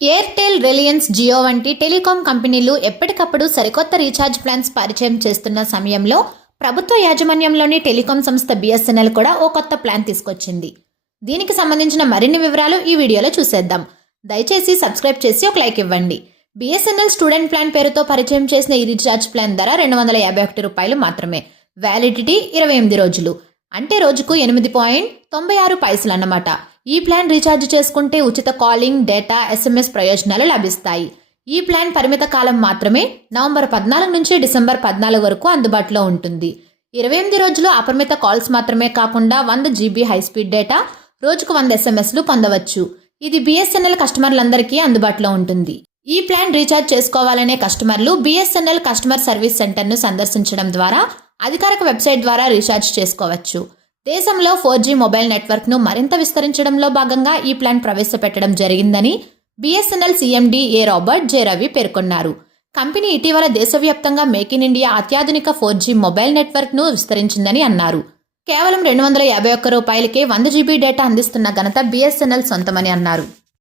Airtel Reliance Jio వంటి telecom కంపెనీలు ఎప్పటికప్పుడు సరికొత్త రీఛార్జ్ ప్లాన్స్ పరిచయం చేస్తున్న సమయంలో ప్రభుత్వ యాజమాన్యంలోని టెలికాం సంస్థ బిఎస్ఎన్ఎల్ కూడా ఓ కొత్త ప్లాన్ తీసుకొచ్చింది. దీనికి సంబంధించిన మరిన్ని వివరాలు ఈ వీడియోలో చూసేద్దాం. దయచేసి సబ్స్క్రైబ్ చేసి ఒక లైక్ ఇవ్వండి. బిఎస్ఎన్ఎల్ స్టూడెంట్ ప్లాన్ పేరుతో పరిచయం చేసిన ఈ రీఛార్జ్ ప్లాన్ ధర రెండు వందల యాభై ఒకటి రూపాయలు మాత్రమే. వ్యాలిడిటీ ఇరవై ఎనిమిది రోజులు. అంటే రోజుకు ఎనిమిది పాయింట్ తొంభై ఆరు పైసలు అన్నమాట. ఈ ప్లాన్ రీఛార్జ్ చేసుకుంటే ఉచిత కాలింగ్ డేటా ఎస్ఎంఎస్ ప్రయోజనాలు లభిస్తాయి. ఈ ప్లాన్ పరిమిత కాలం మాత్రమే నవంబర్ పద్నాలుగు నుంచి డిసెంబర్ పద్నాలుగు వరకు అందుబాటులో ఉంటుంది. ఇరవై ఎనిమిది రోజులు అపరిమిత కాల్స్ మాత్రమే కాకుండా వంద జీబీ హై స్పీడ్ డేటా రోజుకు వంద ఎస్ఎంఎస్లు పొందవచ్చు. ఇది బీఎస్ఎన్ఎల్ కస్టమర్లందరికీ అందుబాటులో ఉంటుంది. ఈ ప్లాన్ రీఛార్జ్ చేసుకోవాలనే కస్టమర్లు బిఎస్ఎన్ఎల్ కస్టమర్ సర్వీస్ సెంటర్ను సందర్శించడం ద్వారా అధికారిక వెబ్సైట్ ద్వారా రీఛార్జ్ చేసుకోవచ్చు. దేశంలో ఫోర్ జీ మొబైల్ నెట్వర్క్ను మరింత విస్తరించడంలో భాగంగా ఈ ప్లాన్ ప్రవేశపెట్టడం జరిగిందని BSNL CMD A Robert J Ravi పేర్కొన్నారు. కంపెనీ ఇటీవల దేశవ్యాప్తంగా మేక్ ఇన్ ఇండియా అత్యాధునిక ఫోర్ జీ మొబైల్ నెట్వర్క్ను విస్తరించిందని అన్నారు. కేవలం రెండు వందల యాభై ఒక్క రూపాయలకే వంద జీబీ డేటా అందిస్తున్న ఘనత బీఎస్ఎన్ఎల్ సొంతమని అన్నారు.